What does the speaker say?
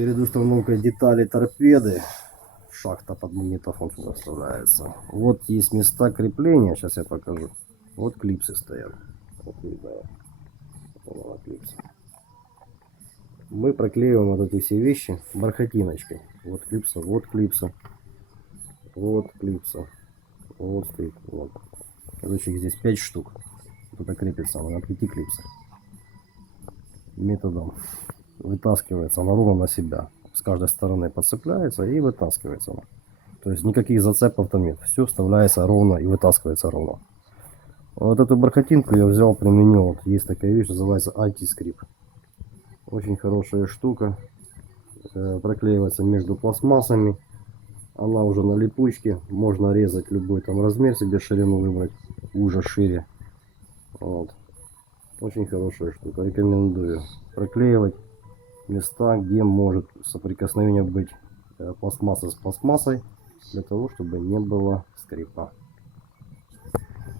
Перед установкой деталей торпеды шахта под магнитофон сюда вставляется. Вот есть места крепления, сейчас я покажу. Вот клипсы стоят. Вот видно. Вот она, клипсы. Мы проклеиваем вот эти все вещи бархатиночкой. Вот клипса, вот клипса, вот клипса, вот стоит, вот. Короче, их здесь 5 штук. Вот это крепится на 5 клипсах. Методом вытаскивается она ровно на себя. С каждой стороны подцепляется и вытаскивается она. То есть никаких зацепов там нет. Все вставляется ровно и вытаскивается ровно. Вот эту бархатинку я взял, применил. Вот есть такая вещь, называется антискрип. Очень хорошая штука. Проклеивается между пластмассами. Она уже на липучке. Можно резать любой там размер, себе ширину выбрать. Уже шире. Вот. Очень хорошая штука. Рекомендую проклеивать места, где может соприкосновение быть пластмасса с пластмассой, для того, чтобы не было скрипа.